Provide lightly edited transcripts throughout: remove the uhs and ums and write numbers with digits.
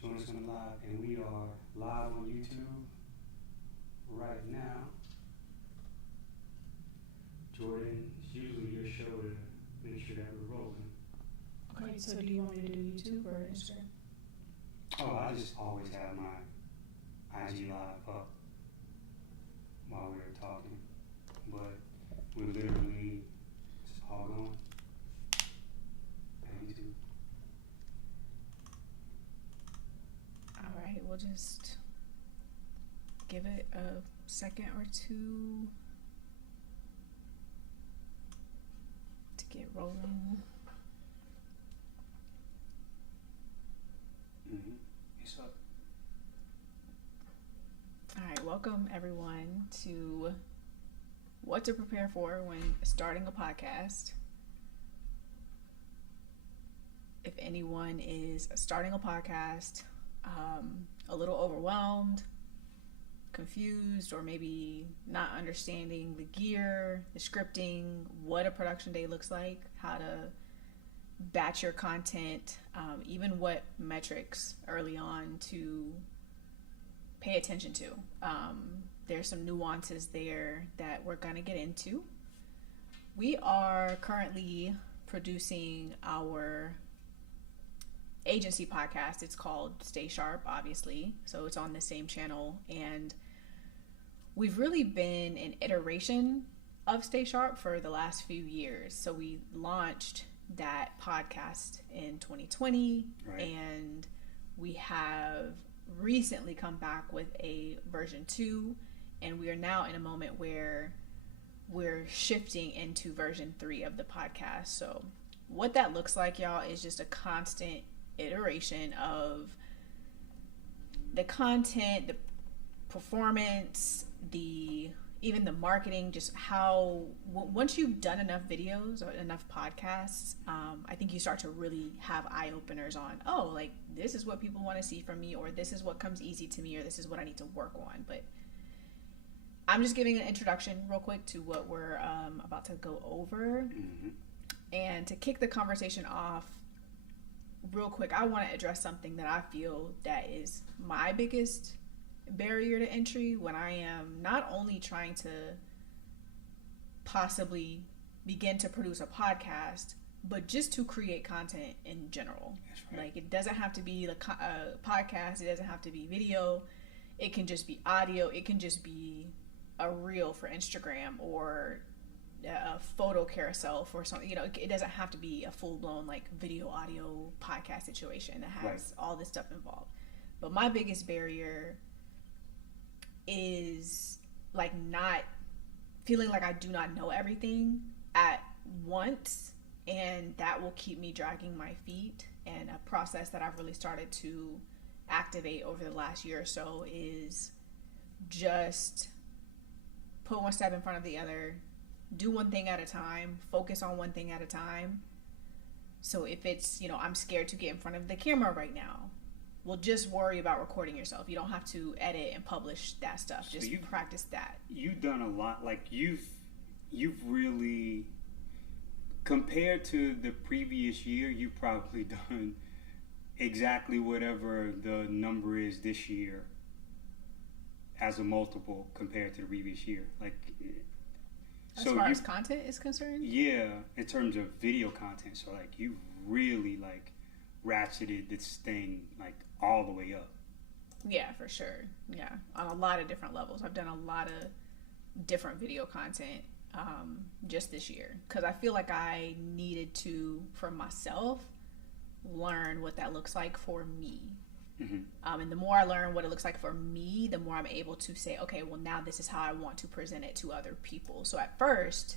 Join us on the live, and we are live on YouTube right now. Jordan, it's usually your show to make sure that we're rolling. Okay, so do you want me to do YouTube or Instagram? Oh, I just always have my IG live up while we're talking, but we're literally just all going on YouTube. All right, we'll just give it a second or two to get rolling. It's up. All right, welcome everyone to What to Prepare For When Starting a Podcast. If anyone is starting a podcast, a little overwhelmed, confused, or maybe not understanding the gear, the scripting, what a production day looks like, how to batch your content, even what metrics early on to pay attention to. There's some nuances there that we're going to get into. We are currently producing our agency podcast. It's called Stay Sharp, obviously. So it's on the same channel. And we've really been an iteration of Stay Sharp for the last few years. So we launched that podcast in 2020, Right. and we have recently come back with a version 2, and we are now in a moment where we're shifting into version 3 of the podcast. So what that looks like, y'all, is just a constant iteration of the content, the performance, even the marketing, just how once you've done enough videos or enough podcasts, I think you start to really have eye openers on, oh, like this is what people want to see from me, or this is what comes easy to me, or this is what I need to work on. But I'm just giving an introduction real quick to what we're about to go over. And to kick the conversation off real quick, I want to address something that I feel that is my biggest barrier to entry when I am not only trying to possibly begin to produce a podcast, but just to create content in general. That's right. Like, it doesn't have to be a podcast, it doesn't have to be video, it can just be audio, it can just be a reel for Instagram or a photo carousel for something. It doesn't have to be a full-blown like video audio podcast situation that has Right. all this stuff involved. But my biggest barrier is like not feeling like I do not know everything at once, and that will keep me dragging my feet. And a process that I've really started to activate over the last year or so is just put one step in front of the other, do one thing at a time, focus on one thing at a time. So if it's, I'm scared to get in front of the camera right now, well, just worry about recording yourself. You don't have to edit and publish that stuff. So just practice that. You've done a lot. Like you've really, compared to the previous year, you've probably done exactly whatever the number is this year as a multiple compared to the previous year. Like, As far as content is concerned? Yeah, in terms of video content. So like you really like ratcheted this thing like all the way up. Yeah, for sure. Yeah, on a lot of different levels. I've done a lot of different video content just this year because I feel like I needed to, for myself, learn what that looks like for me. And the more I learn what it looks like for me, the more I'm able to say, okay, well, now this is how I want to present it to other people. So at first,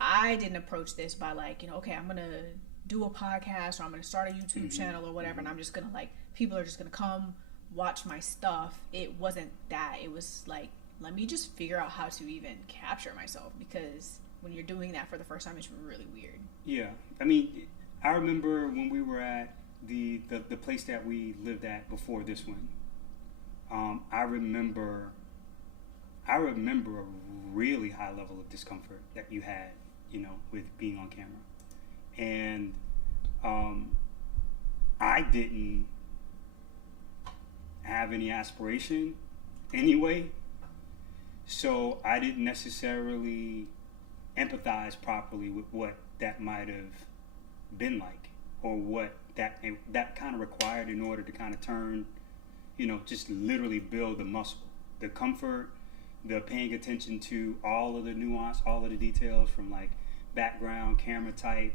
I didn't approach this by like, okay, I'm going to do a podcast or I'm going to start a YouTube channel or whatever, and I'm just going to like, people are just going to come watch my stuff. It wasn't that. It was like, let me just figure out how to even capture myself, because when you're doing that for the first time, it's really weird. Yeah. I mean, I remember when we were at the place that we lived at before this one. I remember a really high level of discomfort that you had, with being on camera. And I didn't have any aspiration anyway. So I didn't necessarily empathize properly with what that might have been like, or what that kind of required in order to kind of turn, just literally build the muscle, the comfort, the paying attention to all of the nuance, all of the details from like background, camera type,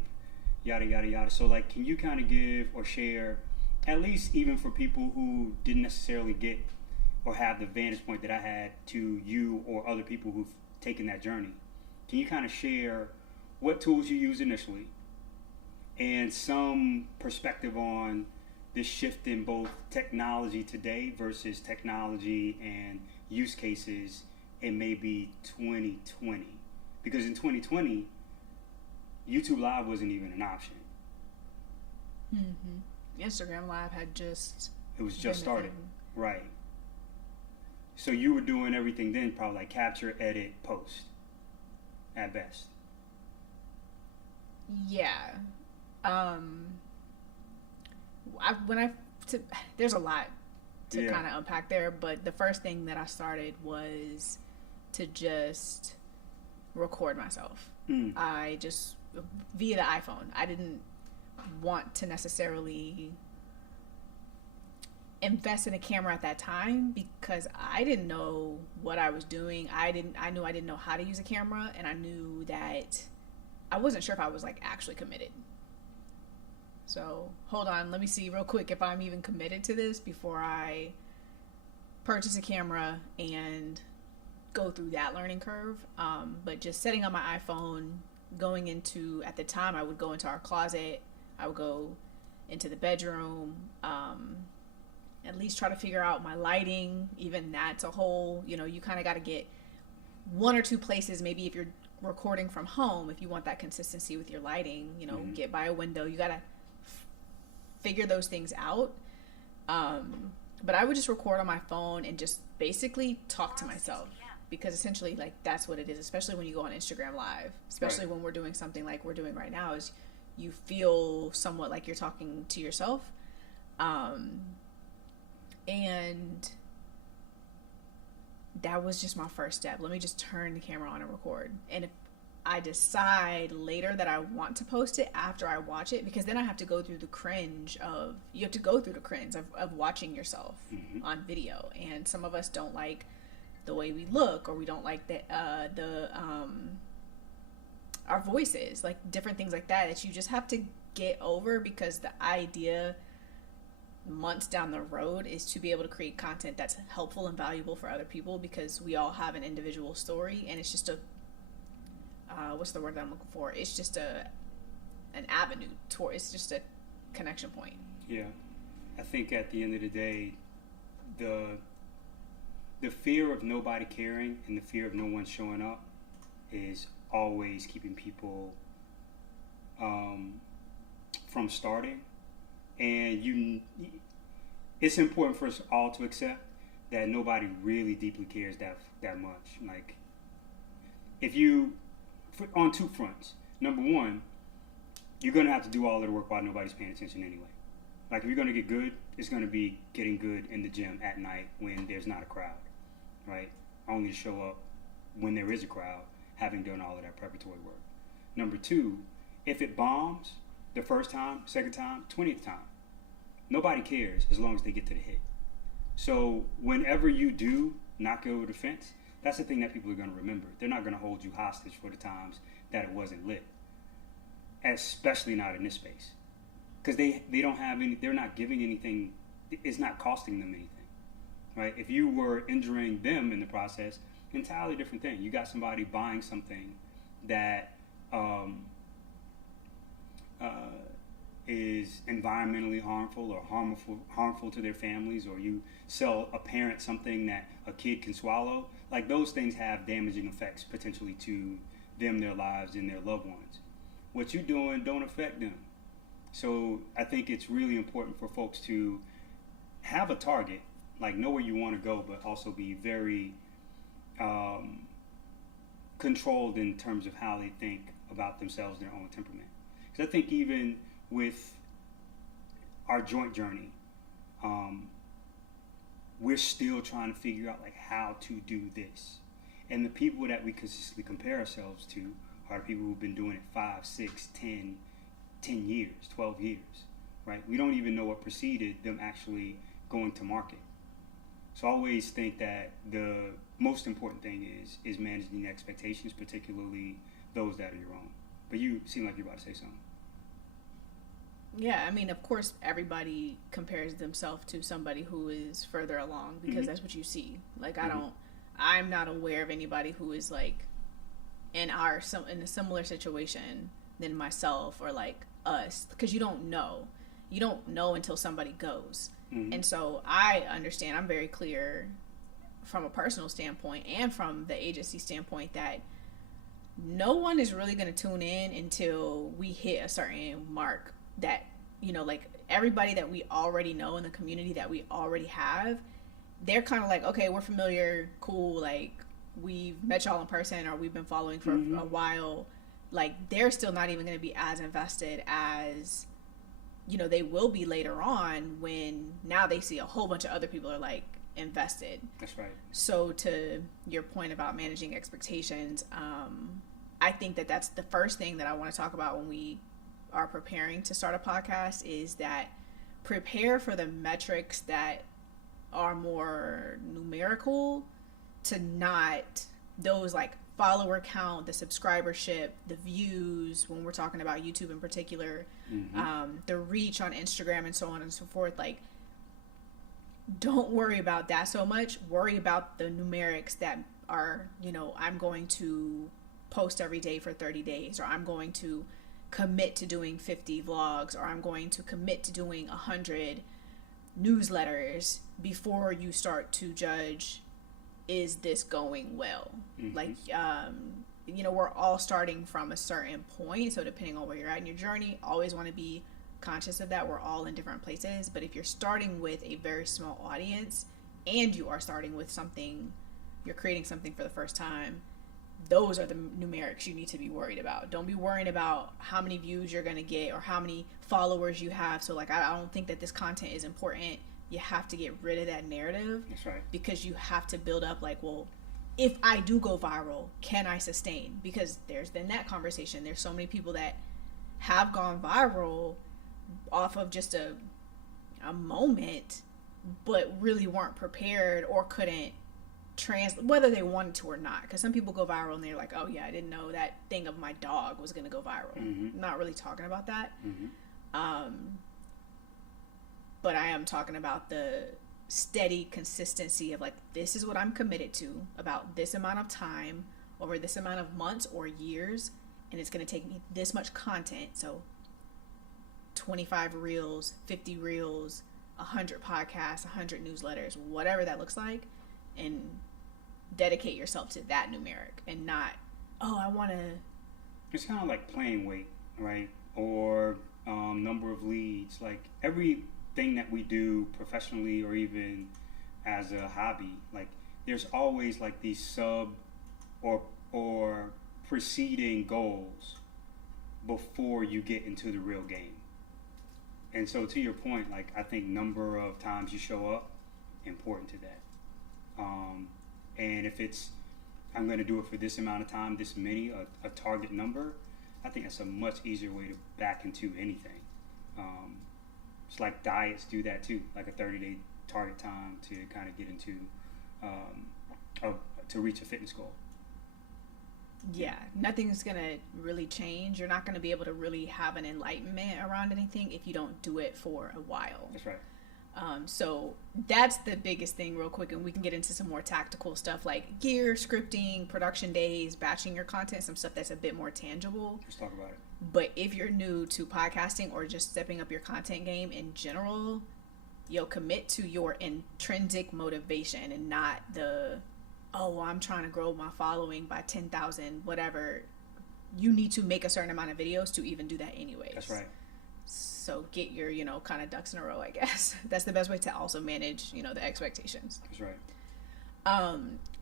yada, yada, yada. So like, can you kind of give or share, at least even for people who didn't necessarily get or have the vantage point that I had to you or other people who've taken that journey, can you kind of share what tools you used initially and some perspective on this shift in both technology today versus technology and use cases in maybe 2020? Because in 2020, YouTube Live wasn't even an option. Mm-hmm. Instagram Live had just... It was just started. Right. So you were doing everything then, probably like capture, edit, post, at best. Yeah. There's a lot to kind of unpack there, but the first thing that I started was to just record myself. I just, via the iPhone. I didn't want to necessarily invest in a camera at that time because I didn't know what I was doing. I knew I didn't know how to use a camera, and I knew that I wasn't sure if I was like actually committed. So hold on, let me see real quick if I'm even committed to this before I purchase a camera and go through that learning curve. But just setting up my iPhone, going into, at the time I would go into our closet, I would go into the bedroom, at least try to figure out my lighting. Even that's a whole, you kind of got to get one or two places. Maybe if you're recording from home, if you want that consistency with your lighting, get by a window. You got to figure those things out. But I would just record on my phone and just basically talk to myself, because essentially like that's what it is, especially when you go on Instagram Live, especially when we're doing something like we're doing right now, is you feel somewhat like you're talking to yourself. And that was just my first step. Let me just turn the camera on and record. And if I decide later that I want to post it after I watch it, because then I have to go through the cringe of watching yourself on video. And some of us don't like the way we look, or we don't like our voices, like different things like that you just have to get over, because the idea months down the road is to be able to create content that's helpful and valuable for other people, because we all have an individual story, and it's just what's the word that I'm looking for? It's just an avenue toward, it's just a connection point. Yeah. I think at the end of the day, the fear of nobody caring and the fear of no one showing up is always keeping people from starting. And it's important for us all to accept that nobody really deeply cares that much. Like, if you, on two fronts. Number one, you're going to have to do all of the work while nobody's paying attention anyway. Like, if you're going to get good, it's going to be getting good in the gym at night when there's not a crowd, right? Only to show up when there is a crowd, having done all of that preparatory work. Number two, if it bombs the first time, second time, 20th time, nobody cares as long as they get to the hit. So whenever you do knock over the fence, that's the thing that people are going to remember. They're not going to hold you hostage for the times that it wasn't lit, especially not in this space, because they don't have any. They're not giving anything. It's not costing them anything, right? If you were injuring them in the process, entirely different thing. You got somebody buying something that is environmentally harmful or harmful to their families, or you sell a parent something that a kid can swallow. Like, those things have damaging effects potentially to them, their lives, and their loved ones. What you're doing don't affect them. So I think it's really important for folks to have a target, like know where you want to go, but also be very controlled in terms of how they think about themselves, their own temperament. Because I think even with our joint journey, we're still trying to figure out like how to do this. And the people that we consistently compare ourselves to are the people who've been doing it 5, 6, 10 years, 12 years, right? We don't even know what preceded them actually going to market. So I always think that the most important thing is managing expectations, particularly those that are your own. But you seem like you're about to say something. Yeah, I mean, of course, everybody compares themselves to somebody who is further along because that's what you see. Like, I'm not aware of anybody who is like in a similar situation than myself or like us, because you don't know until somebody goes. And so I understand, I'm very clear from a personal standpoint and from the agency standpoint that no one is really going to tune in until we hit a certain mark that, you know, like everybody that we already know in the community that we already have, they're kind of like, okay, we're familiar, cool, like we've met y'all in person or we've been following for a while. Like, they're still not even going to be as invested as, you know, they will be later on when now they see a whole bunch of other people are like invested. That's right. So to your point about managing expectations, I think that that's the first thing that I want to talk about when we are preparing to start a podcast, is that prepare for the metrics that are more numerical, to not those like follower count, the subscribership, the views, when we're talking about YouTube in particular, the reach on Instagram and so on and so forth. Like, don't worry about that so much. Worry about the numerics that are, you know, I'm going to post every day for 30 days, or I'm going to commit to doing 50 vlogs, or I'm going to commit to doing 100 newsletters before you start to judge, is this going well? Like, you know, we're all starting from a certain point. So depending on where you're at in your journey, always want to be conscious of that. We're all in different places. But if you're starting with a very small audience and you are starting with something, you're creating something for the first time, those are the numerics you need to be worried about. Don't be worrying about how many views you're going to get or how many followers you have. So like, I don't think that this content is important. You have to get rid of that narrative. That's right. Because you have to build up like, well, if I do go viral, can I sustain? Because there's been that conversation. There's so many people that have gone viral off of just a moment, but really weren't prepared or couldn't translate, whether they wanted to or not. Because some people go viral and they're like, oh yeah, I didn't know that thing of my dog was going to go viral. I'm not really talking about that. But I am talking about the steady consistency of like, this is what I'm committed to about this amount of time over this amount of months or years, and it's going to take me this much content. So 25 reels, 50 reels, 100 podcasts, 100 newsletters, whatever that looks like, and dedicate yourself to that numeric and not, oh, I want to. It's kind of like playing weight, right? Or number of leads. Like, everything that we do professionally or even as a hobby, like, there's always like these sub or preceding goals before you get into the real game. And so to your point, like, I think number of times you show up, important to that. And if it's, I'm going to do it for this amount of time, this many, a target number, I think that's a much easier way to back into anything. It's like diets do that too, like a 30-day target time to kind of get into, to reach a fitness goal. Yeah, nothing's going to really change. You're not going to be able to really have an enlightenment around anything if you don't do it for a while. That's right. So that's the biggest thing real quick, and we can get into some more tactical stuff like gear, scripting, production days, batching your content, some stuff that's a bit more tangible. Let's talk about it. But if you're new to podcasting or just stepping up your content game in general, you'll commit to your intrinsic motivation and not the, oh, well, I'm trying to grow my following by 10,000, whatever. You need to make a certain amount of videos to even do that anyways. That's right. So get your, you know, kind of ducks in a row, I guess. That's the best way to also manage, you know, the expectations. That's right.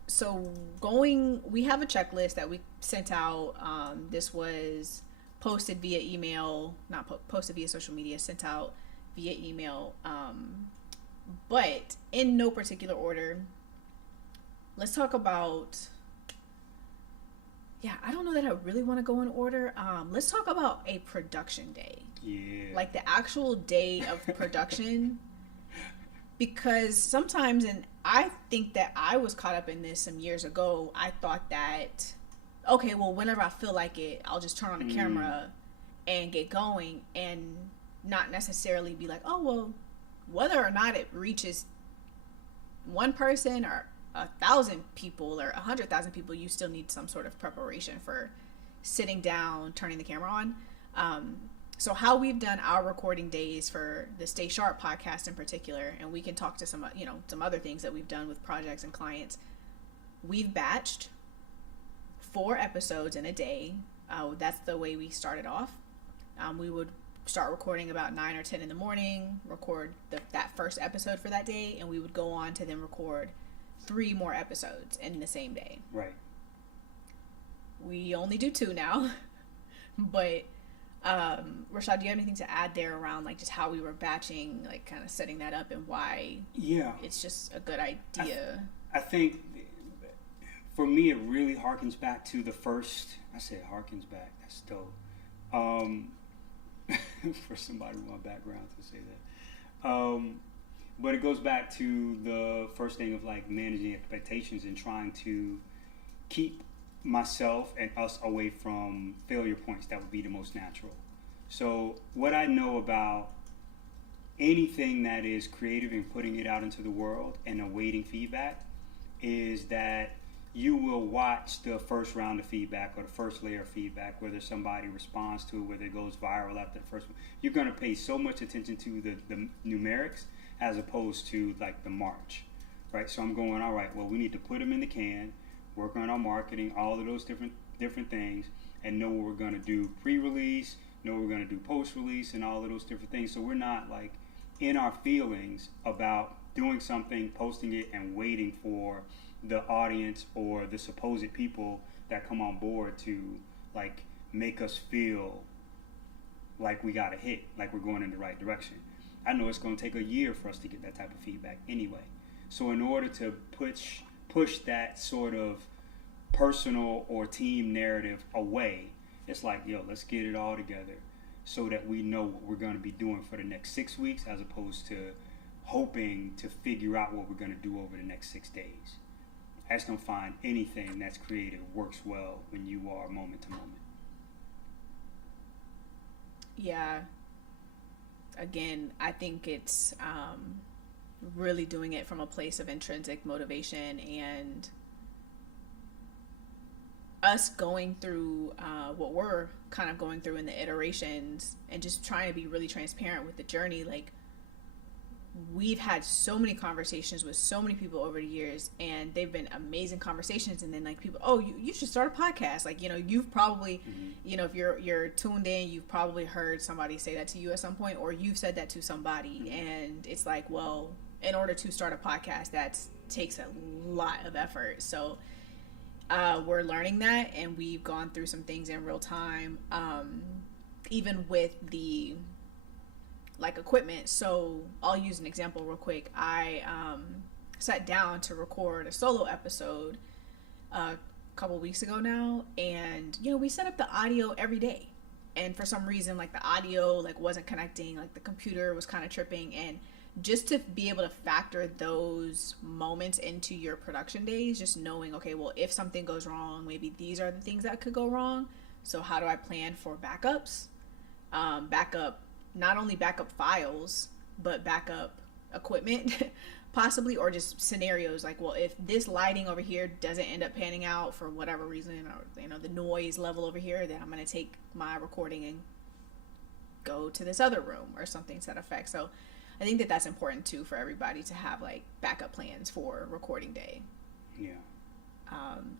So we have a checklist that we sent out. This was posted via email, not posted via social media, sent out via email But in no particular order, let's talk about, I don't know that I really want to go in order. Let's talk about a production day. Yeah. Like the actual day of production. Because sometimes, and I think that I was caught up in this some years ago, I thought that, okay, well, whenever I feel like it, I'll just turn on the camera and get going, and not necessarily be like, oh, well, whether or not it reaches one person or 1,000 people or 100,000 people, you still need some sort of preparation for sitting down, turning the camera on. So how we've done our recording days for the Stay Sharp podcast in particular, and we can talk to some other things that we've done with projects and clients. We've batched 4 episodes in a day. That's the way we started off. We would start recording about 9 or 10 in the morning, record that first episode for that day, and we would go on to then record 3 more episodes in the same day. Right. We only do 2 now, but Rashad, do you have anything to add there around like just how we were batching, like kind of setting that up and why it's just a good idea? I think for me it really harkens back to the first, I said harkens back, that's dope. For somebody with my background to say that. But it goes back to the first thing of like managing expectations and trying to keep myself and us away from failure points that would be the most natural. So what I know about anything that is creative and putting it out into the world and awaiting feedback is that you will watch the first round of feedback or the first layer of feedback, whether somebody responds to it, whether it goes viral after the first one. You're going to pay so much attention to the numerics as opposed to like the march, right? So I'm going, all right, well, we need to put them in the can, work on our marketing, all of those different things, and know what we're going to do pre-release, know what we're going to do post-release, and all of those different things. So we're not like in our feelings about doing something, posting it, and waiting for the audience or the supposed people that come on board to like make us feel like we got a hit, like we're going in the right direction. I know it's going to take a year for us to get that type of feedback anyway. So in order to push that sort of personal or team narrative away, it's like, yo, let's get it all together so that we know what we're going to be doing for the next 6 weeks as opposed to hoping to figure out what we're going to do over the next 6 days. I just don't find anything that's creative works well when you are moment to moment. Yeah. Again, I think it's really doing it from a place of intrinsic motivation and us going through what we're kind of going through in the iterations and just trying to be really transparent with the journey. Like, we've had so many conversations with so many people over the years, and they've been amazing conversations. And then like people, oh, you should start a podcast. Like, you know, you've probably, you know, if you're tuned in, you've probably heard somebody say that to you at some point, or you've said that to somebody. And it's like, well, in order to start a podcast, that takes a lot of effort. So we're learning that, and we've gone through some things in real time, even with the like equipment. So I'll use an example real quick. I sat down to record a solo episode a couple weeks ago now, and you know, we set up the audio every day, and for some reason like the audio like wasn't connecting, like the computer was kind of tripping. And just to be able to factor those moments into your production days, just knowing, okay, well, if something goes wrong, maybe these are the things that could go wrong. So how do I plan for backups? Not only backup files, but backup equipment possibly, or just scenarios like, well, if this lighting over here doesn't end up panning out for whatever reason, or you know, the noise level over here, then I'm going to take my recording and go to this other room or something to that effect. So I think that that's important too for everybody to have like backup plans for recording day. Yeah.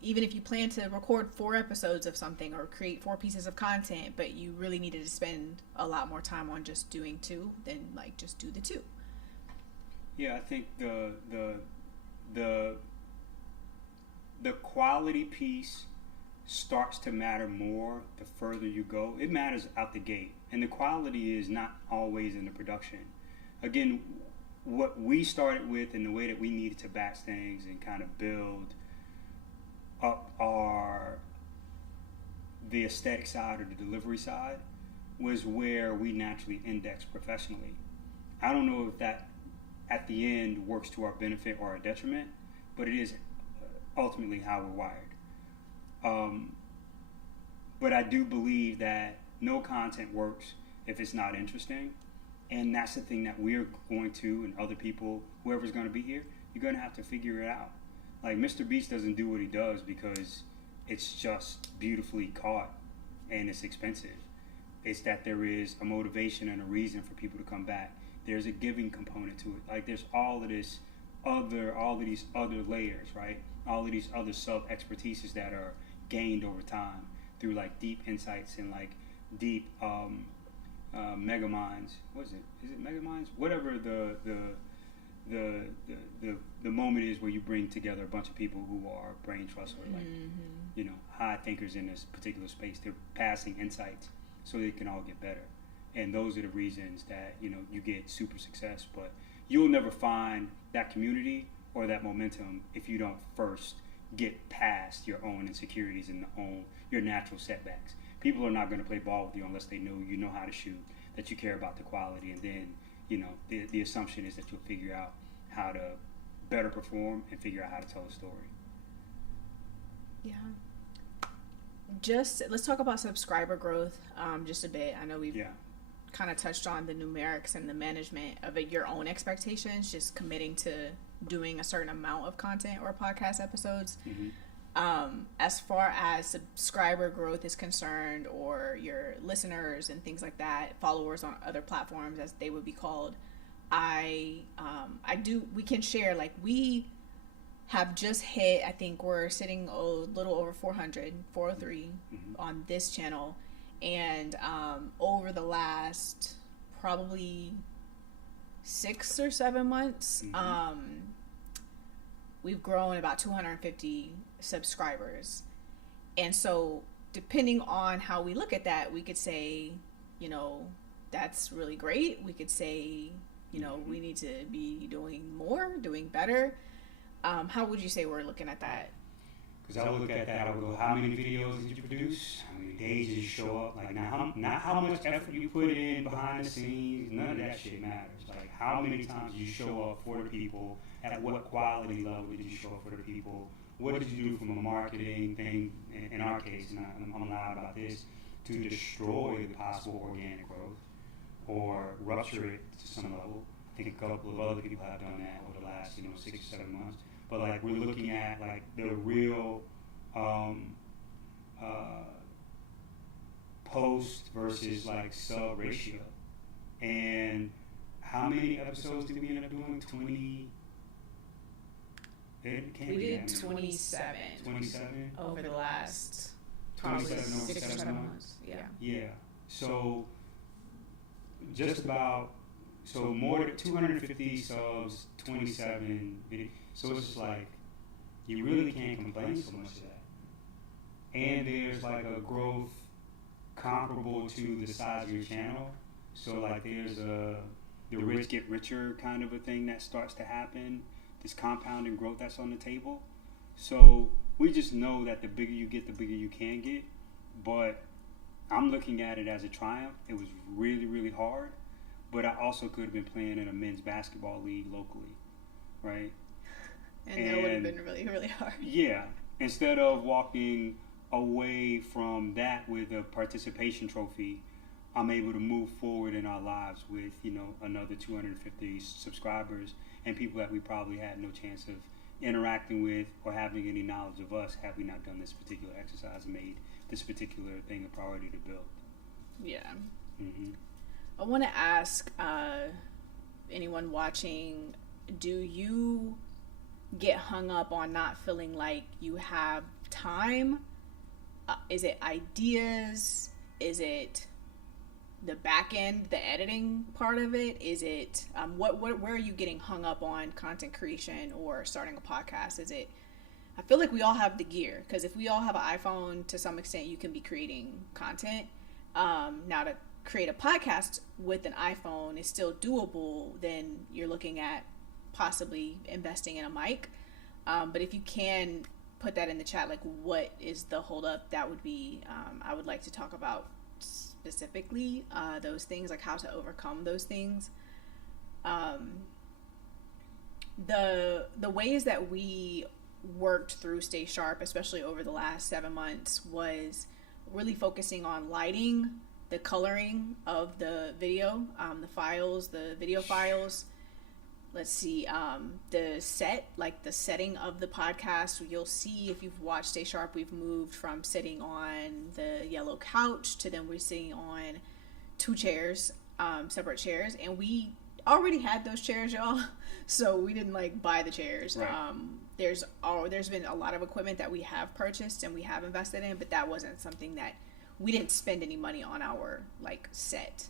Even if you plan to record 4 episodes of something or create 4 pieces of content, but you really needed to spend a lot more time on just doing 2, then like just do the 2. Yeah, I think the quality piece starts to matter more the further you go. It matters out the gate, and the quality is not always in the production. Again, what we started with and the way that we needed to batch things and kind of build up the aesthetic side or the delivery side was where we naturally indexed professionally. I don't know if that at the end works to our benefit or our detriment, but it is ultimately how we're wired. But I do believe that no content works if it's not interesting. And that's the thing that we're going to, and other people, whoever's going to be here, you're going to have to figure it out. Like, Mr. Beast doesn't do what he does because it's just beautifully caught and it's expensive. It's that there is a motivation and a reason for people to come back. There's a giving component to it. Like, there's all of these other layers, right? All of these other sub-expertises that are gained over time through, like, deep insights and, like, deep mega minds. What is it? Is it mega minds? Whatever the moment is where you bring together a bunch of people who are brain trust or like high thinkers in this particular space. They're passing insights so they can all get better. And those are the reasons that you get super success. But you'll never find that community or that momentum if you don't first get past your own insecurities and your natural setbacks. People are not going to play ball with you unless they know you know how to shoot, that you care about the quality, and then the assumption is that you'll figure out how to better perform and figure out how to tell a story. Yeah. Let's talk about subscriber growth just a bit. I know we've kind of touched on the numerics and the management of your own expectations, just committing to doing a certain amount of content or podcast episodes. As far as subscriber growth is concerned, or your listeners and things like that, followers on other platforms as they would be called, we can share, like, we have just hit, I think we're sitting a little over 403 on this channel, and over the last probably 6 or 7 months, we've grown about 250 subscribers. And so depending on how we look at that, we could say, that's really great. We could say, we need to be doing more, doing better. How would you say we're looking at that? Because I would look at that, I would go, how many videos did you produce? How many days did you show up? Like, not how much effort you put in behind the scenes. None of that shit matters. Like, how many times did you show up for the people? At what quality level did you show up for the people? What did you do from a marketing thing, in our case, and I'm loud about this, to destroy the possible organic growth or rupture it to some level? I think a couple of other people have done that over the last 6 or 7 months. But, like, we're looking at, like, the real post versus, like, sub ratio. And how many episodes did we end up doing? 20? We did 27. 27? Over the last 27 over 6 or 7 months. Yeah. So, just about, more than 250 subs, 27 videos. So it's just like, you really can't complain so much of that. And there's, like, a growth comparable to the size of your channel. So, like, there's the rich get richer kind of a thing that starts to happen. This compounding growth that's on the table. So we just know that the bigger you get, the bigger you can get. But I'm looking at it as a triumph. It was really, really hard. But I also could have been playing in a men's basketball league locally, right? And that would have been really, really hard. Yeah. Instead of walking away from that with a participation trophy, I'm able to move forward in our lives with, another 250 subscribers and people that we probably had no chance of interacting with or having any knowledge of us had we not done this particular exercise and made this particular thing a priority to build. Yeah. I want to ask anyone watching, do you get hung up on not feeling like you have time? Is it ideas? Is it the back end, the editing part of it? Is it where are you getting hung up on content creation or starting a podcast? Is it, I feel like we all have the gear, because if we all have an iPhone, to some extent you can be creating content. Now, to create a podcast with an iPhone is still doable, then you're looking at possibly investing in a mic. But if you can put that in the chat, like what is the holdup, that would be, I would like to talk about specifically those things, like how to overcome those things. The ways that we worked through Stay Sharp, especially over the last 7 months, was really focusing on lighting, the coloring of the video, the video files. Let's see, the setting of the podcast. You'll see if you've watched Stay Sharp, we've moved from sitting on the yellow couch to then we're sitting on 2 chairs, separate chairs, and we already had those chairs, y'all. So we didn't like buy the chairs. Right. There's been a lot of equipment that we have purchased and we have invested in, but that wasn't something that we didn't spend any money on our like set.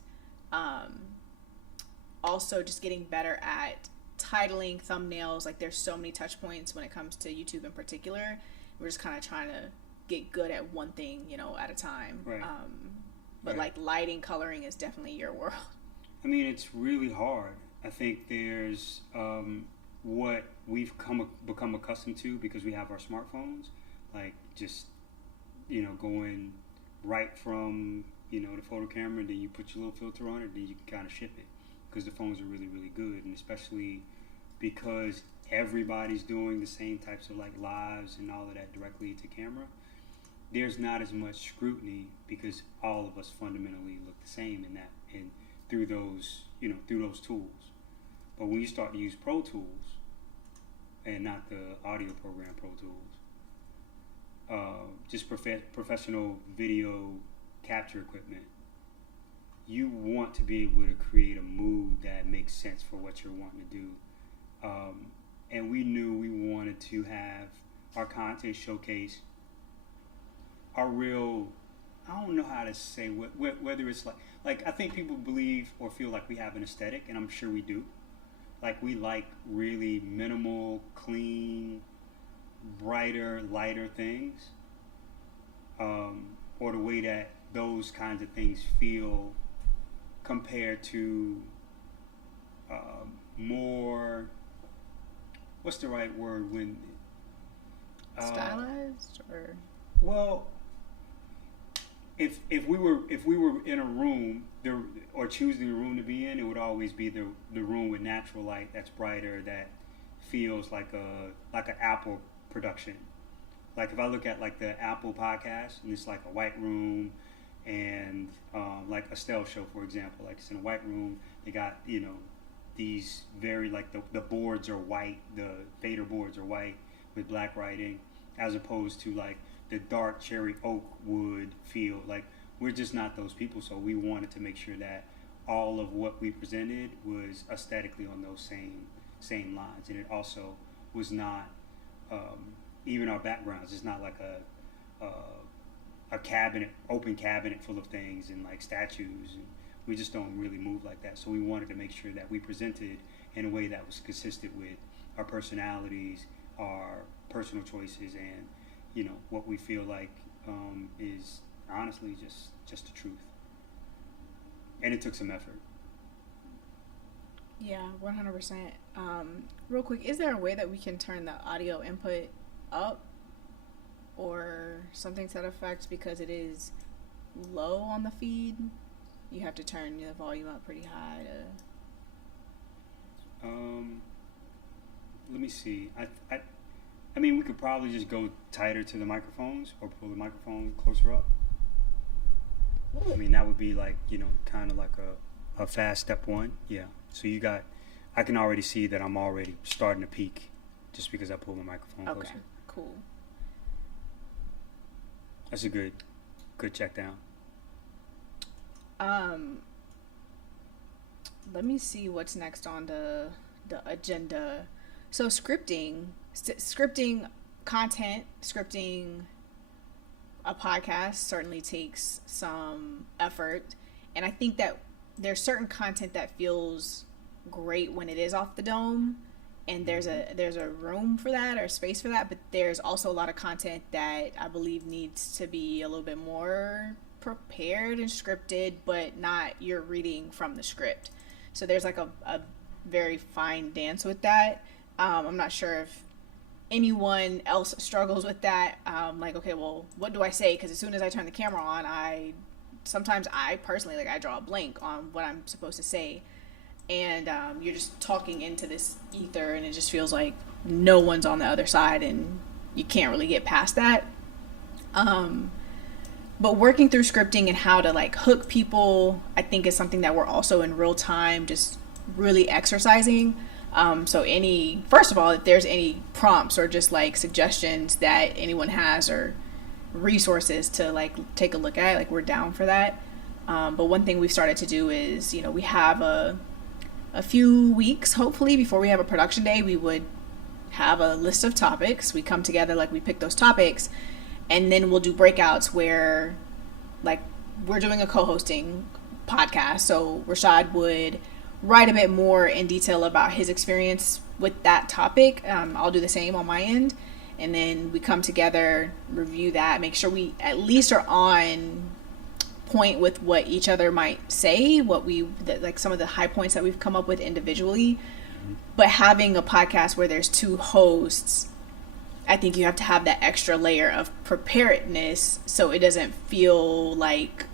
Also just getting better at titling thumbnails. Like there's so many touch points when it comes to YouTube in particular. We're just kind of trying to get good at one thing, at a time. Right. But right. Like lighting, coloring is definitely your world. I mean, it's really hard. I think there's what we've become accustomed to because we have our smartphones, like just, going right from, the photo camera, and then you put your little filter on it, then you can kind of ship it because the phones are really, really good. And especially because everybody's doing the same types of like lives and all of that directly to camera, there's not as much scrutiny because all of us fundamentally look the same in that and through those tools. But when you start to use Pro Tools and not the audio program Pro Tools, just professional video capture equipment, you want to be able to create a mood that makes sense for what you're wanting to do. And we knew we wanted to have our content showcase our real, I don't know how to say whether it's like I think people believe or feel like we have an aesthetic, and I'm sure we do. Like we like really minimal, clean, brighter, lighter things, or the way that those kinds of things feel compared to more, what's the right word when stylized or well, if we were in a room or choosing a room to be in, it would always be the room with natural light that's brighter, that feels like an Apple production. Like if I look at like the Apple podcast and it's like a white room, and like Estelle's show, for example, like it's in a white room. They got these very like the boards are white, the fader boards are white with black writing, as opposed to like the dark cherry oak wood feel. Like we're just not those people, so we wanted to make sure that all of what we presented was aesthetically on those same lines, and it also was not even our backgrounds. It's not like a cabinet, open cabinet full of things and like statues, and we just don't really move like that. So we wanted to make sure that we presented in a way that was consistent with our personalities, our personal choices, and what we feel like is honestly just the truth. And it took some effort. Yeah, 100%. Real quick, is there a way that we can turn the audio input up or something to that effect, because it is low on the feed? You have to turn the volume up pretty high to... Let me see. I mean, we could probably just go tighter to the microphones or pull the microphone closer up. I mean, that would be like, kind of like a fast step one. Yeah. So I can already see that I'm already starting to peak just because I pulled the microphone closer. Okay, cool. That's a good check down. Let me see what's next on the agenda. So scripting content, scripting a podcast certainly takes some effort, and I think that there's certain content that feels great when it is off the dome, and there's a room for that or space for that, but there's also a lot of content that I believe needs to be a little bit more prepared and scripted, but not you're reading from the script. So there's like a very fine dance with that. I'm not sure if anyone else struggles with that. Like, okay, well, what do I say? Because as soon as I turn the camera on, sometimes I personally, like, I draw a blank on what I'm supposed to say. And you're just talking into this ether, and it just feels like no one's on the other side, and you can't really get past that. But working through scripting and how to like hook people, I think is something that we're also in real time just really exercising. So first of all, if there's any prompts or just like suggestions that anyone has or resources to like take a look at, like we're down for that. But one thing we've started to do is, we have a few weeks, hopefully, before we have a production day, we would have a list of topics. We come together, like we pick those topics, and then we'll do breakouts where like we're doing a co-hosting podcast. So Rashad would write a bit more in detail about his experience with that topic. I'll do the same on my end. And then we come together, review that, make sure we at least are on point with what each other might say, like some of the high points that we've come up with individually. But having a podcast where there's two hosts, I think you have to have that extra layer of preparedness so it doesn't feel like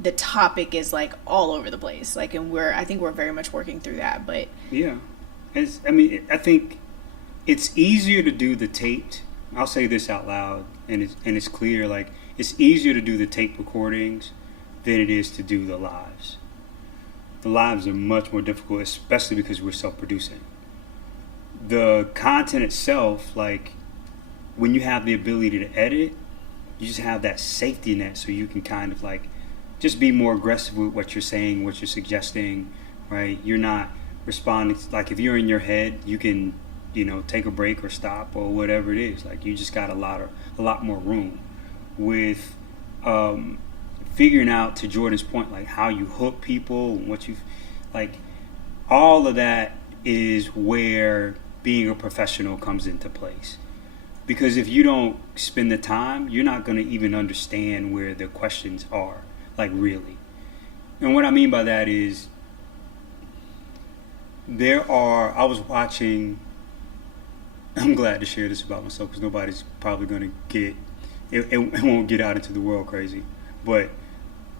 the topic is like all over the place. Like, and I think we're very much working through that. But yeah, I think it's easier to do the taped. I'll say this out loud, and it's clear. Like, it's easier to do the tape recordings than it is to do the lives. The lives are much more difficult, especially because we're self-producing. The content itself, like when you have the ability to edit, you just have that safety net so you can kind of like just be more aggressive with what you're saying, what you're suggesting, right? You're not responding. Like if you're in your head, you can, take a break or stop or whatever it is. Like you just got a lot more room with figuring out, to Jordan's point, like how you hook people and what you like. All of that is where being a professional comes into place. Because if you don't spend the time, you're not going to even understand where the questions are, like really. And what I mean by that is I was watching, I'm glad to share this about myself because nobody's probably going to it won't get out into the world crazy. But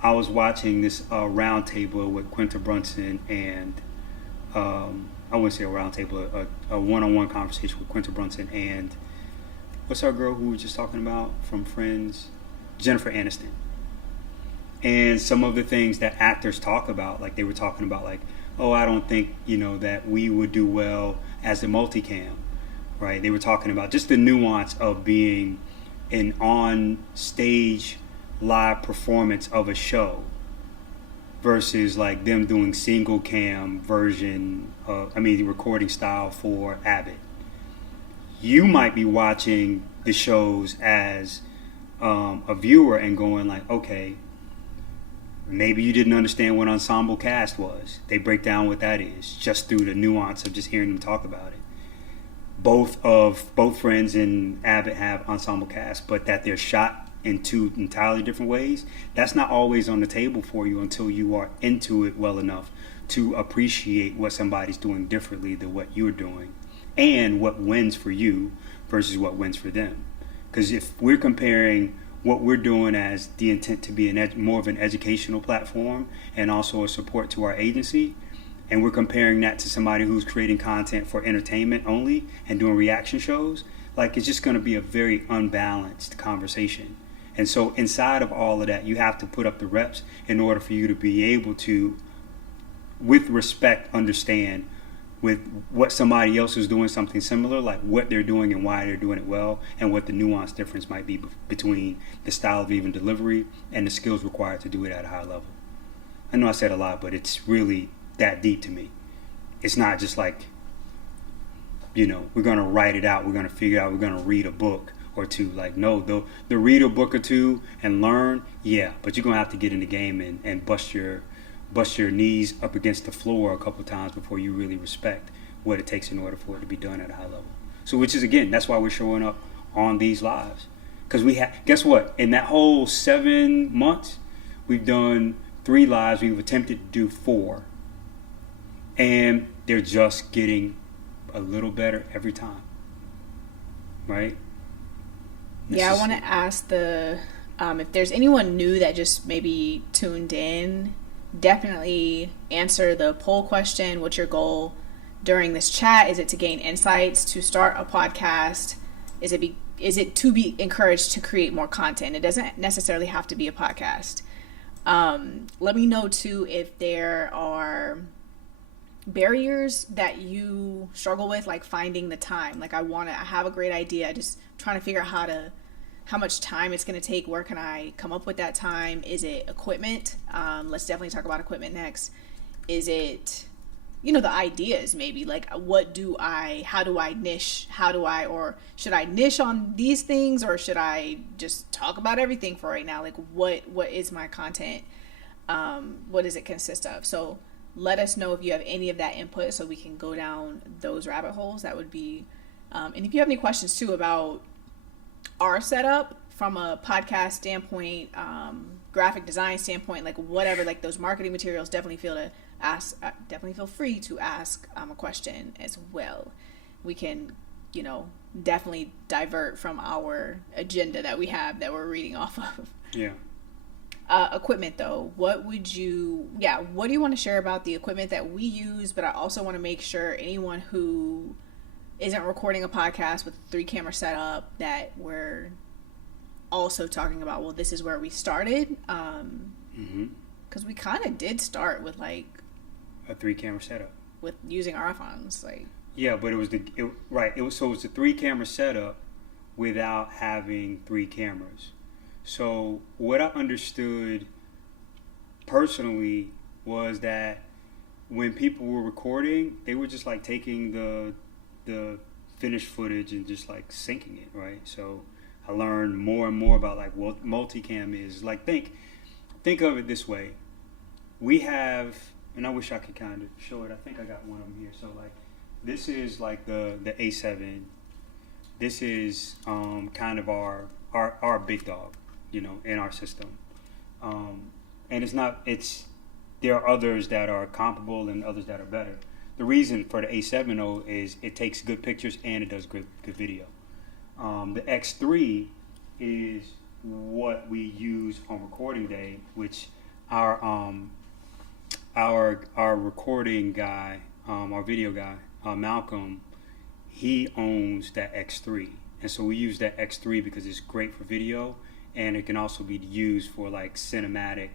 I was watching this round table with Quinta Brunson and I wouldn't say a round table, a one-on-one conversation with Quinta Brunson and what's our girl who we were just talking about from Friends? Jennifer Aniston. And some of the things that actors talk about, like they were talking about like, oh, I don't think, that we would do well as a multicam, right? They were talking about just the nuance of being an on-stage live performance of a show versus like them doing single cam version of, the recording style for Abbott. You might be watching the shows as a viewer and going like, okay, maybe you didn't understand what ensemble cast was. They break down what that is just through the nuance of just hearing them talk about it. Both Friends and Abbott have ensemble cast, but that they're shot in two entirely different ways, that's not always on the table for you until you are into it well enough to appreciate what somebody's doing differently than what you're doing and what wins for you versus what wins for them. Because if we're comparing what we're doing as the intent to be more of an educational platform and also a support to our agency, and we're comparing that to somebody who's creating content for entertainment only and doing reaction shows, like it's just going to be a very unbalanced conversation. And so inside of all of that, you have to put up the reps in order for you to be able to, with respect, understand with what somebody else is doing something similar, like what they're doing and why they're doing it well, and what the nuance difference might be between the style of even delivery and the skills required to do it at a high level. I know I said a lot, but it's really that deep to me. It's not just like, we're going to write it out, we're going to figure out, we're going to read a book or two. Like, no, the read a book or two and learn, yeah, but you're going to have to get in the game and bust your knees up against the floor a couple of times before you really respect what it takes in order for it to be done at a high level. So which is, again, that's why we're showing up on these lives. Because guess what? In that whole 7 months, we've done 3 lives. We've attempted to do 4. And they're just getting a little better every time. Right? I want to ask if there's anyone new that just maybe tuned in, definitely answer the poll question. What's your goal during this chat? Is it to gain insights, to start a podcast? Is it to be encouraged to create more content? It doesn't necessarily have to be a podcast. Let me know too if there are barriers that you struggle with, like finding the time. Like I have a great idea, just trying to figure out how much time it's going to take. Where can I come up with that time? Is it equipment? Let's definitely talk about equipment next. Is it, the ideas maybe, like how do I niche? Or should I niche on these things, or should I just talk about everything for right now? Like what is my content? What does it consist of? So let us know if you have any of that input so we can go down those rabbit holes. That would be, and if you have any questions too about our setup from a podcast standpoint, graphic design standpoint, like whatever, like those marketing materials, definitely feel free to ask a question as well. We can, definitely divert from our agenda that we have that we're reading off of. Yeah. Equipment though, what do you want to share about the equipment that we use? But I also want to make sure anyone who isn't recording a podcast with a 3-camera setup, that we're also talking about, well, this is where we started. Because we kind of did start with like a 3-camera setup with using our iPhones, like. Yeah, but it was a 3-camera setup without having 3 cameras. So what I understood personally was that when people were recording, they were just like taking the finished footage and just like syncing it, right? So I learned more and more about like what multicam is. Like think of it this way. We have, and I wish I could kind of show it. I think I got one of them here. So like this is like the A7. This is kind of our big dog, in our system. And there are others that are comparable and others that are better. The reason for the A7 though is it takes good pictures and it does good video. The X3 is what we use on recording day, which our recording guy, our video guy, Malcolm, he owns that X3, and so we use that X3 because it's great for video, and it can also be used for like cinematic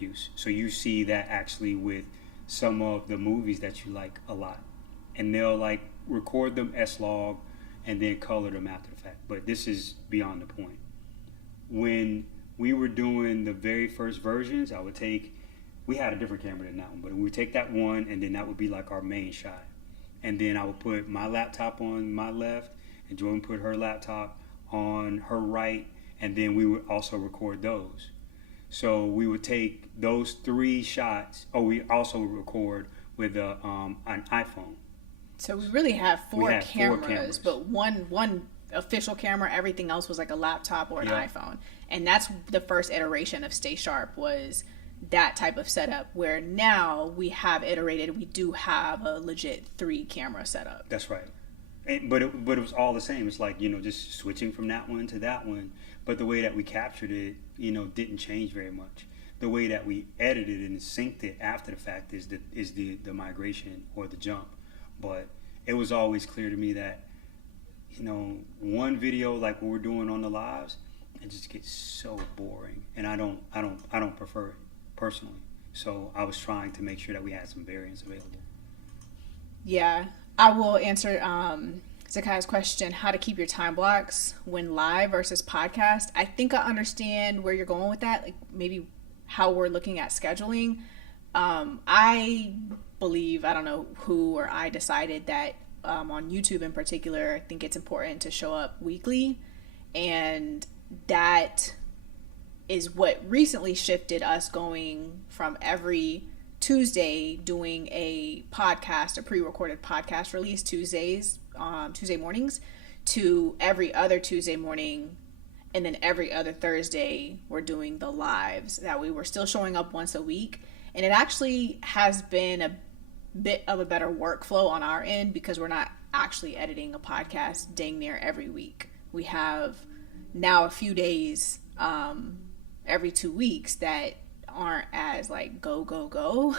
use. So you see that actually with some of the movies that you like a lot, and they'll like record them S-Log and then color them after the fact. But this is beyond the point. When we were doing the very first versions, we had a different camera than that one, but we would take that one and then that would be like our main shot. And then I would put my laptop on my left and Jordan put her laptop on her right, and then we would also record those. So we would take those 3 shots. Oh, we also record with an iPhone. So we really have four cameras, 4 cameras, but one official camera. Everything else was like a laptop or an iPhone, and that's the first iteration of Stay Sharp, was that type of setup. Where now we have iterated, we do have a legit 3-camera setup. That's right. But it was all the same. It's like, just switching from that one to that one. But the way that we captured it, didn't change very much. The way that we edited and synced it after the fact is the migration or the jump. But it was always clear to me that, one video like what we're doing on the lives, it just gets so boring, and I don't prefer it personally. So I was trying to make sure that we had some variants available. Yeah, I will answer Zakai's question, how to keep your time blocks when live versus podcast. I think I understand where you're going with that, like maybe how we're looking at scheduling. I believe, I don't know who or I decided that on YouTube in particular, I think it's important to show up weekly, and that is what recently shifted us going from every Tuesday doing a podcast, a pre-recorded podcast release Tuesday mornings, to every other Tuesday morning, and then every other Thursday we're doing the lives. That we were still showing up once a week, and it actually has been a bit of a better workflow on our end because we're not actually editing a podcast dang near every week. We have now a few days every 2 weeks that aren't as like go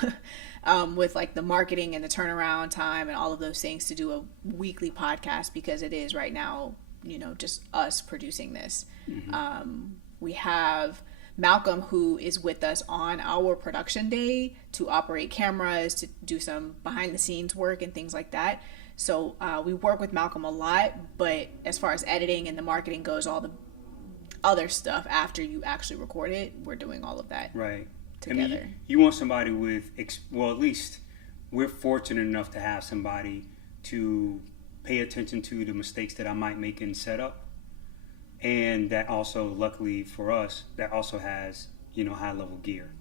with like the marketing and the turnaround time and all of those things to do a weekly podcast, because it is right now, just us producing this. We have Malcolm, who is with us on our production day to operate cameras, to do some behind the scenes work and things like that. So we work with Malcolm a lot, but as far as editing and the marketing goes, all the other stuff after you actually record it, we're doing all of that together. I mean, you want somebody with, well, at least we're fortunate enough to have somebody to pay attention to the mistakes that I might make in setup. And that also, luckily for us, that also has, high level gear.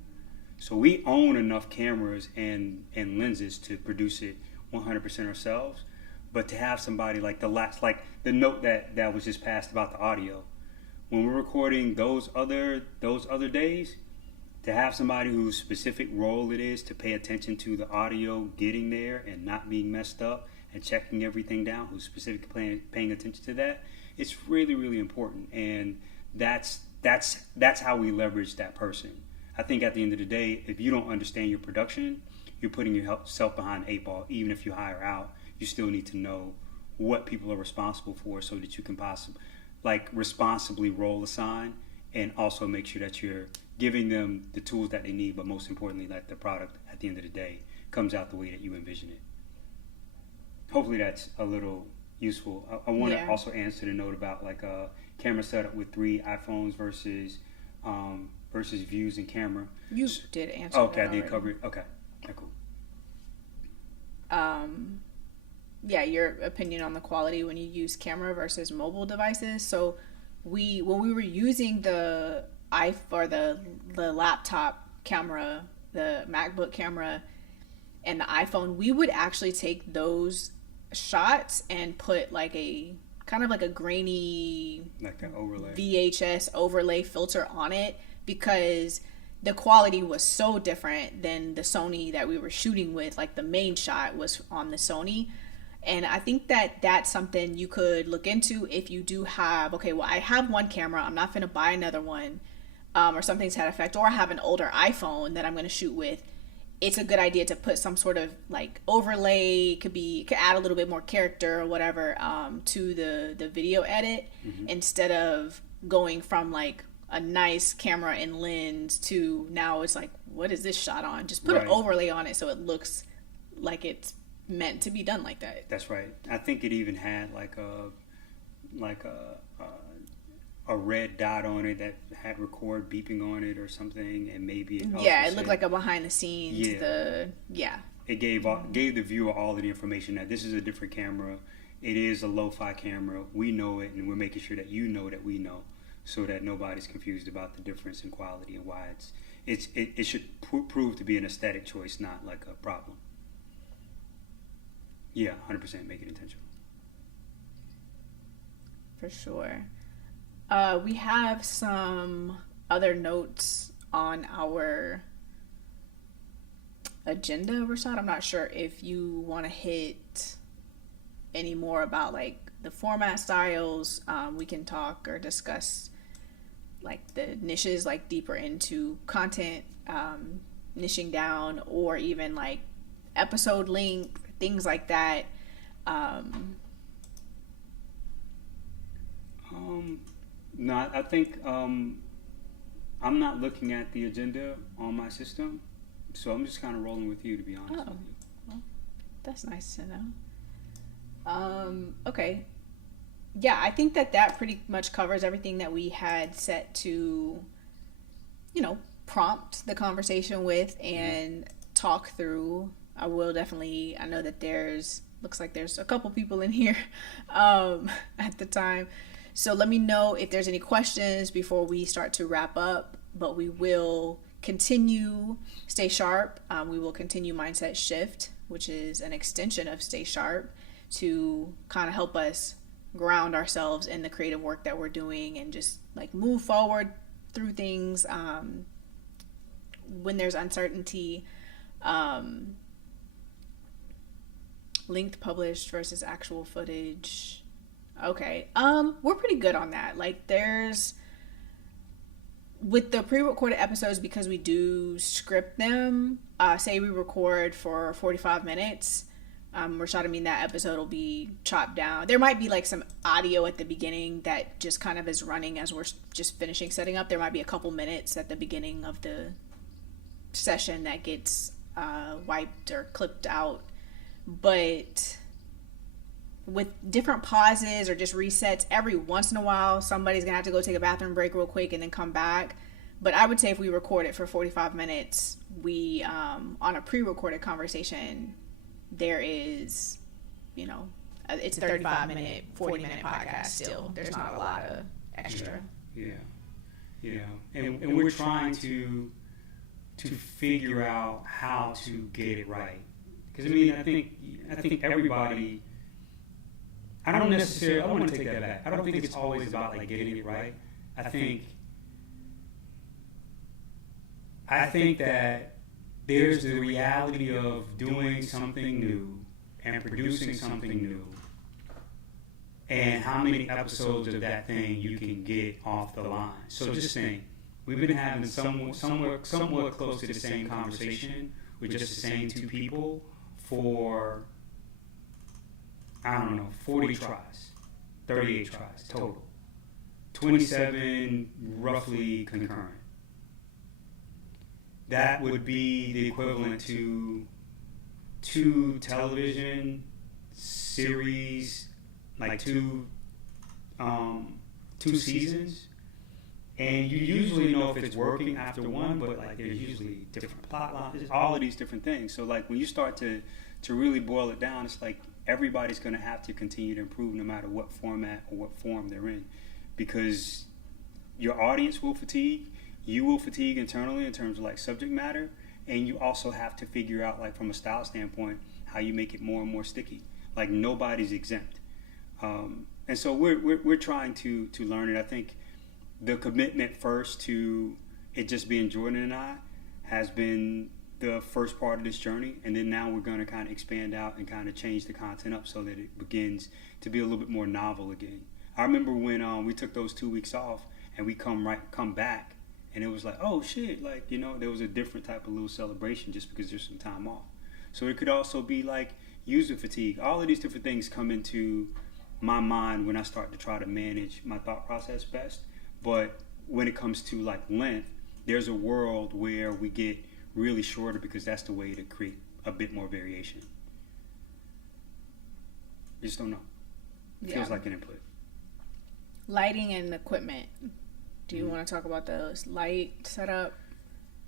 So we own enough cameras and lenses to produce it 100% ourselves. But to have somebody like the note that was just passed about the audio, when we're recording those other days, to have somebody whose specific role it is to pay attention to the audio getting there and not being messed up and checking everything down, who's specifically paying attention to that, it's really, really important. And that's how we leverage that person. I think at the end of the day, if you don't understand your production, you're putting yourself behind the 8 ball. Even if you hire out, you still need to know what people are responsible for so that you can responsibly roll a sign, and also make sure that you're giving them the tools that they need, but most importantly, that the product at the end of the day comes out the way that you envision it. Hopefully that's a little useful. I want to also answer the note about like a camera setup with 3 iPhones versus views and camera. You did answer. Okay, that I did already. cover it. Okay, cool. Your opinion on the quality when you use camera versus mobile devices. So when we were using the laptop camera, the MacBook camera, and the iPhone, we would actually take those shots and put like a kind of like a grainy, like an overlay, VHS overlay filter on it, because the quality was so different than the Sony that we were shooting with. Like the main shot was on the Sony. And I think that that's something you could look into if you do have, I have one camera, I'm not going to buy another one, or something's had effect, or I have an older iPhone that I'm going to shoot with. It's a good idea to put some sort of like overlay, could add a little bit more character or whatever to the video edit, instead of going from like a nice camera and lens to now it's like, what is this shot on? Just put an overlay on it so it looks like it's meant to be done like that. That's right. I think it even had like a red dot on it that had record beeping on it or something, and maybe it looked like a behind the scenes. It gave the viewer all of the information that this is a different camera. It is a lo-fi camera. We know it, and we're making sure that you know that we know, so that nobody's confused about the difference in quality and why it should prove to be an aesthetic choice, not like a problem. Yeah, 100% make it intentional. For sure. We have some other notes on our agenda, Rashad. I'm not sure if you want to hit any more about like the format styles. We can talk or discuss like the niches, like deeper into content, niching down, or even like episode length, things like that. No, I think I'm not looking at the agenda on my system, so I'm just kind of rolling with you, to be honest with you. Well, that's nice to know. Okay. Yeah, I think that pretty much covers everything that we had set to, prompt the conversation with and talk through. I know that looks like there's a couple people in here at the time. So let me know if there's any questions before we start to wrap up, but we will continue Stay Sharp. We will continue MindSetShift, which is an extension of Stay Sharp, to kind of help us ground ourselves in the creative work that we're doing and just like move forward through things when there's uncertainty. Linked published versus actual footage. Okay. We're pretty good on that. Like there's with the pre-recorded episodes, because we do script them, say we record for 45 minutes, Rashad, I mean that episode will be chopped down. There might be like some audio at the beginning that just kind of is running as we're just finishing setting up. There might be a couple minutes at the beginning of the session that gets wiped or clipped out. But with different pauses or just resets, every once in a while, somebody's going to have to go take a bathroom break real quick and then come back. But I would say if we record it for 45 minutes, we, on a pre-recorded conversation, there is, you know, it's a 35-minute, 40-minute podcast still. There's not a lot of extra. Yeah. And we're trying to figure out how to get it right. Because, I mean, I think everybody... I don't want to take that back. I don't think it's always about like getting it right. I think that there's the reality of doing something new and producing something new, and how many episodes of that thing you can get off the line. So just think, we've been having somewhat close to the same conversation with just the same two people for, I don't know, 40 tries, 38 tries total, 27 roughly concurrent. That would be the equivalent to 2 television series, like two seasons. And you usually know if it's working after one, but like there's usually different plot lines, all of these different things. So like when you start to really boil it down, it's like everybody's going to have to continue to improve no matter what format or what form they're in, because your audience will fatigue, you will fatigue internally in terms of like subject matter, and you also have to figure out like from a style standpoint how you make it more and more sticky. Like nobody's exempt, and so we're trying to learn it. I think the commitment first to it just being Jordan and I has been the first part of this journey, and then now we're going to kind of expand out and kind of change the content up so that it begins to be a little bit more novel again. I remember when we took those 2 weeks off and we come back, and it was like, oh shit, like, you know, there was a different type of little celebration just because there's some time off. So it could also be like user fatigue. All of these different things come into my mind when I start to try to manage my thought process best. But when it comes to like length, there's a world where we get really shorter because that's the way to create a bit more variation. You just don't know. It feels like an input. Lighting and equipment. Do you want to talk about those? Light setup?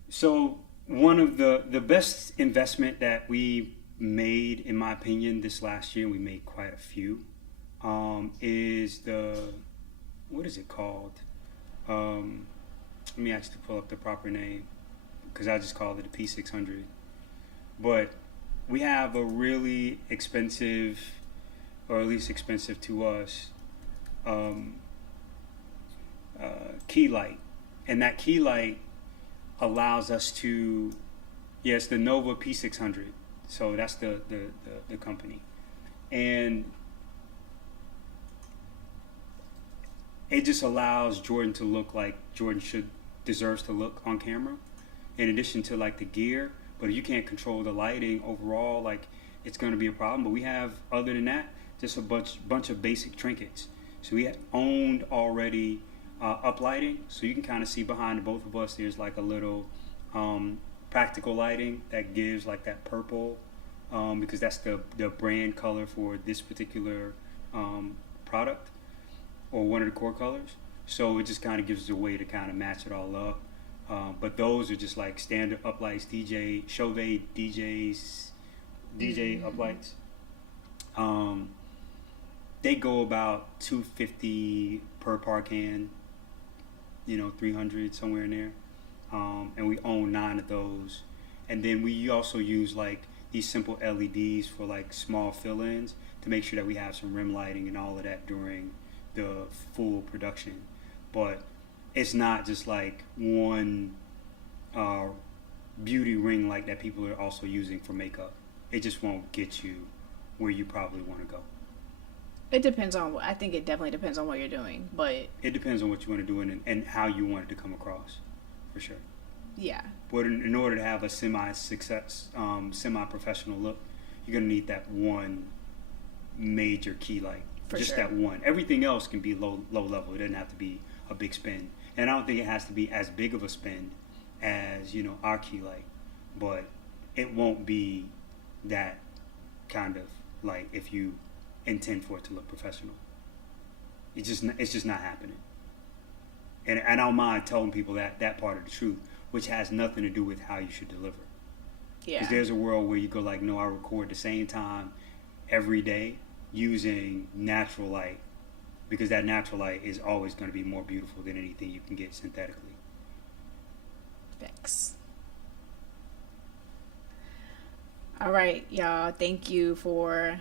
So one of the best investment that we made, in my opinion, this last year, and we made quite a few, is what is it called? Let me actually pull up the proper name, because I just called it a P600. But we have a really expensive, or at least expensive to us, key light. And that key light allows us to, it's the Nova P600. So that's the company. And it just allows Jordan to look like Jordan deserves to look on camera, in addition to like the gear. But if you can't control the lighting overall, like it's going to be a problem. But we have, other than that, just a bunch of basic trinkets. So we had owned already uplighting, so you can kind of see behind both of us there's like a little practical lighting that gives like that purple, because that's the brand color for this particular product, or one of the core colors. So it just kind of gives us a way to kind of match it all up. But those are just like standard uplights, Chauvet DJ uplights. They go about $250 per par can, 300 somewhere in there. And we own 9 of those. And then we also use like these simple LEDs for like small fill-ins to make sure that we have some rim lighting and all of that during the full production. But it's not just like one beauty ring light that people are also using for makeup. It just won't get you where you probably want to go. It depends on I think it definitely depends on what you're doing, but it depends on what you want to do and how you want it to come across, for sure. Yeah. But in order to have a semi-professional look, you're gonna need that one major key light. For just sure. That one. Everything else can be low level. It doesn't have to be a big spend, and I don't think it has to be as big of a spend as our key light, but it won't be that kind of light if you intend for it to look professional. It's just not happening. And I don't mind telling people that part of the truth, which has nothing to do with how you should deliver. Yeah. Because there's a world where you go like, no, I record the same time every day using natural light, because that natural light is always going to be more beautiful than anything you can get synthetically. Thanks. All right, y'all. Thank you for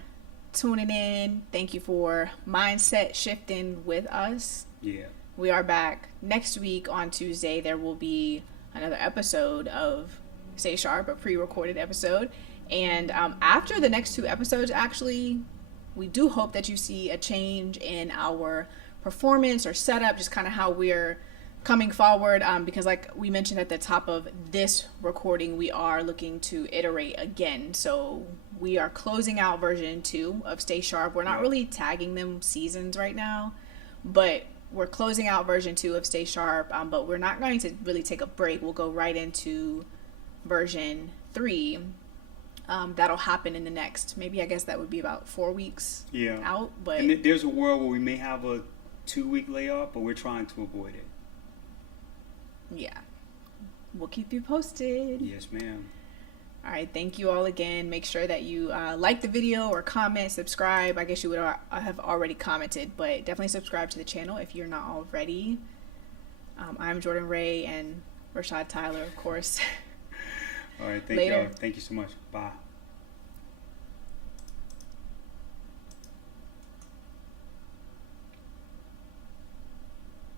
tuning in. Thank you for mindset shifting with us. Yeah. We are back next week on Tuesday. There will be another episode of Stay Sharp, a pre-recorded episode. And after the next two episodes, actually, we do hope that you see a change in our performance or setup, just kind of how we're coming forward, because like we mentioned at the top of this recording, we are looking to iterate again. So we are closing out version 2 of Stay Sharp. We're not really tagging them seasons right now, but we're closing out version 2 of Stay Sharp, but we're not going to really take a break. We'll go right into version 3. That'll happen in the next, maybe I guess that would be about 4 weeks out. But and there's a world where we may have a 2-week layoff, but we're trying to avoid it. Yeah. We'll keep you posted. Yes, ma'am. All right. Thank you all again. Make sure that you like the video or comment, subscribe. I guess you would have already commented, but definitely subscribe to the channel if you're not already. I'm Jordan Ray and Rashad Tyler, of course. All right. Thank you. Thank you so much. Bye.